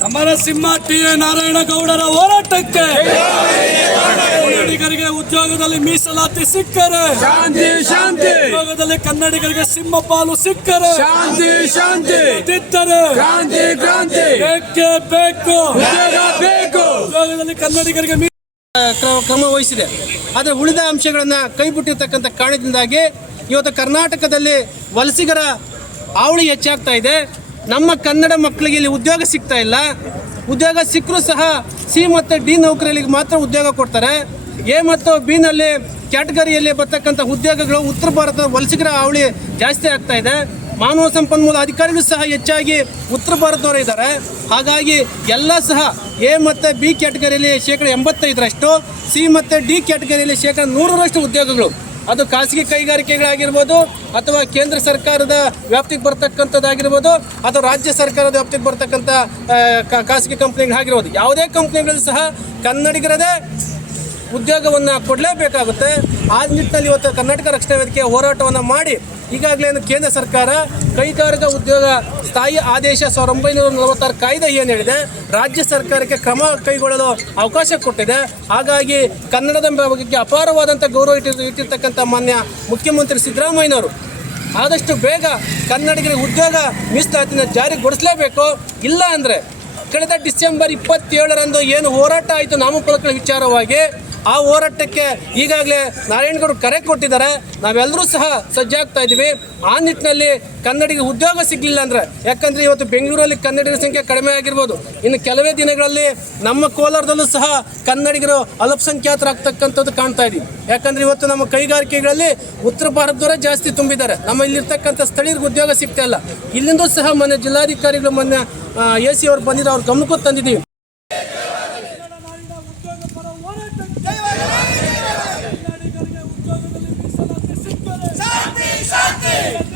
ಸಮರಸಿಂಹ ಟಿ ಎ ನಾರಾಯಣಗೌಡರ ಹೋರಾಟಕ್ಕೆ ಕನ್ನಡಿಗರಿಗೆ ಉದ್ಯೋಗದಲ್ಲಿ ಮೀಸಲಾತಿ ಸಿಕ್ಕರೆ. ಶಾಂತಿ ಶಾಂತಿ. ಉದ್ಯೋಗದಲ್ಲಿ ಕನ್ನಡಿಗರಿಗೆ ಸಿಂಹ ಪಾಲು ಸಿಕ್ಕರೆ. ಶಾಂತಿ ಶಾಂತಿ. ಗಾಂಧಿ ಕ್ರಾಂತಿ ಬೇಕು? ಬೇಕೇ. ಕನ್ನಡಿಗರಿಗೆ ಕ್ರಮ ವಹಿಸಿದೆ. ಆದರೆ ಉಳಿದ ಅಂಶಗಳನ್ನು ಕೈಬಿಟ್ಟಿರ್ತಕ್ಕಂಥ ಕಾರಣದಿಂದಾಗಿ ಇವತ್ತು ಕರ್ನಾಟಕದಲ್ಲಿ ವಲಸಿಗರ ಹಾವಳಿ ಹೆಚ್ಚಾಗ್ತಾ ಇದೆ. ನಮ್ಮ ಕನ್ನಡ ಮಕ್ಕಳಿಗೆ ಇಲ್ಲಿ ಉದ್ಯೋಗ ಸಿಗ್ತಾ ಇಲ್ಲ. ಉದ್ಯೋಗ ಸಿಕ್ಕರೂ ಸಹ ಸಿ ಮತ್ತು ಡಿ ನೌಕರರಿಗೆ ಮಾತ್ರ ಉದ್ಯೋಗ ಕೊಡ್ತಾರೆ. ಎ ಮತ್ತು ಬಿನಲ್ಲಿ ಕ್ಯಾಟಗರಿಯಲ್ಲಿ ಬರ್ತಕ್ಕಂಥ ಉದ್ಯೋಗಗಳು ಉತ್ತರ ಭಾರತದ ವಲಸಿಗರ ಹಾವಳಿ ಜಾಸ್ತಿ ಆಗ್ತಾ ಇದೆ. ಮಾನವ ಸಂಪನ್ಮೂಲ ಅಧಿಕಾರಿಗಳು ಸಹ ಹೆಚ್ಚಾಗಿ ಉತ್ತರ ಭಾರತದವರು ಇದ್ದಾರೆ. ಹಾಗಾಗಿ ಎಲ್ಲ ಸಹ ಎ ಮತ್ತು ಬಿ ಕ್ಯಾಟಗರಿಯಲ್ಲಿ ಶೇಕಡ ಎಂಬತ್ತೈದರಷ್ಟು, ಸಿ ಮತ್ತು ಡಿ ಕ್ಯಾಟಗರಿಯಲ್ಲಿ ಶೇಕಡ ನೂರರಷ್ಟು ಉದ್ಯೋಗಗಳು. ಅದು ಖಾಸಗಿ ಕೈಗಾರಿಕೆಗಳಾಗಿರ್ಬೋದು ಅಥವಾ ಕೇಂದ್ರ ಸರ್ಕಾರದ ವ್ಯಾಪ್ತಿಗೆ ಬರ್ತಕ್ಕಂಥದ್ದಾಗಿರ್ಬೋದು ಅಥವಾ ರಾಜ್ಯ ಸರ್ಕಾರದ ವ್ಯಾಪ್ತಿಗೆ ಬರ್ತಕ್ಕಂಥ ಖಾಸಗಿ ಕಂಪ್ನಿಗಳಾಗಿರ್ಬೋದು. ಯಾವುದೇ ಕಂಪ್ನಿಗಳು ಸಹ ಕನ್ನಡಿಗರದೇ ಉದ್ಯೋಗವನ್ನು ಕೊಡಲೇಬೇಕಾಗುತ್ತೆ. ಆ ನಿಟ್ಟಿನಲ್ಲಿ ಇವತ್ತು ಕರ್ನಾಟಕ ರಕ್ಷಣಾ ವೇದಿಕೆ ಹೋರಾಟವನ್ನು ಮಾಡಿ ಈಗಾಗಲೇ ಕೇಂದ್ರ ಸರ್ಕಾರ ಕೈಗಾರಿಕಾ ಉದ್ಯೋಗ ಸ್ಥಾಯಿ ಆದೇಶ ಸಾವಿರದ ಒಂಬೈನೂರ ನಲವತ್ತಾರು ಕಾಯ್ದೆ ಏನು ಹೇಳಿದೆ, ರಾಜ್ಯ ಸರ್ಕಾರಕ್ಕೆ ಕ್ರಮ ಕೈಗೊಳ್ಳಲು ಅವಕಾಶ ಕೊಟ್ಟಿದೆ. ಹಾಗಾಗಿ ಕನ್ನಡದ ಬಗ್ಗೆ ಅಪಾರವಾದಂಥ ಗೌರವ ಇಟ್ಟಿ, ಇಟ್ಟಿರ್ತಕ್ಕಂಥ ಮಾನ್ಯ ಮುಖ್ಯಮಂತ್ರಿ ಸಿದ್ದರಾಮಯ್ಯನವರು ಆದಷ್ಟು ಬೇಗ ಕನ್ನಡಿಗರಿಗೆ ಉದ್ಯೋಗ ಮೀಸಲಾತಿನ ಜಾರಿಗೊಳಿಸಲೇಬೇಕು. ಇಲ್ಲ ಅಂದರೆ ಕಳೆದ ಡಿಸೆಂಬರ್ ಇಪ್ಪತ್ತೇಳರಂದು ಏನು ಹೋರಾಟ ಆಯಿತು ನಾಮಫಲಕಗಳ ವಿಚಾರವಾಗಿ ಆ ಹೋರಾಟಕ್ಕೆ ಈಗಾಗಲೇ ನಾರಾಯಣಗೌಡರು ಕರೆ ಕೊಟ್ಟಿದ್ದಾರೆ. ನಾವೆಲ್ಲರೂ ಸಹ ಸಜ್ಜಾಗ್ತಾ ಇದ್ದೀವಿ. ಆ ನಿಟ್ಟಿನಲ್ಲಿ ಕನ್ನಡಿಗೆ ಉದ್ಯೋಗ ಸಿಗಲಿಲ್ಲ ಅಂದರೆ, ಯಾಕಂದರೆ ಇವತ್ತು ಬೆಂಗಳೂರಲ್ಲಿ ಕನ್ನಡಿಗರ ಸಂಖ್ಯೆ ಕಡಿಮೆ ಆಗಿರ್ಬೋದು. ಇನ್ನು ಕೆಲವೇ ದಿನಗಳಲ್ಲಿ ನಮ್ಮ ಕೋಲಾರದಲ್ಲೂ ಸಹ ಕನ್ನಡಿಗರು ಅಲ್ಪಸಂಖ್ಯಾತರಾಗ್ತಕ್ಕಂಥದ್ದು ಕಾಣ್ತಾ ಇದ್ದೀವಿ ಯಾಕಂದರೆ ಇವತ್ತು ನಮ್ಮ ಕೈಗಾರಿಕೆಗಳಲ್ಲಿ ಉತ್ತರ ಭಾರತದವರೇ ಜಾಸ್ತಿ ತುಂಬಿದ್ದಾರೆ. ನಮ್ಮ ಇಲ್ಲಿರ್ತಕ್ಕಂಥ ಸ್ಥಳೀಯರಿಗೆ ಉದ್ಯೋಗ ಸಿಗ್ತಾ ಇಲ್ಲ. ಇಲ್ಲಿಂದೂ ಸಹ ಮೊನ್ನೆ ಜಿಲ್ಲಾಧಿಕಾರಿಗಳು ಮೊನ್ನೆ ಎ ಸಿ ಅವ್ರು ಬಂದಿದ್ದು ಅವ್ರ ಗಮನಕ್ಕೂ ತಂದಿದ್ದೀವಿ. Hey!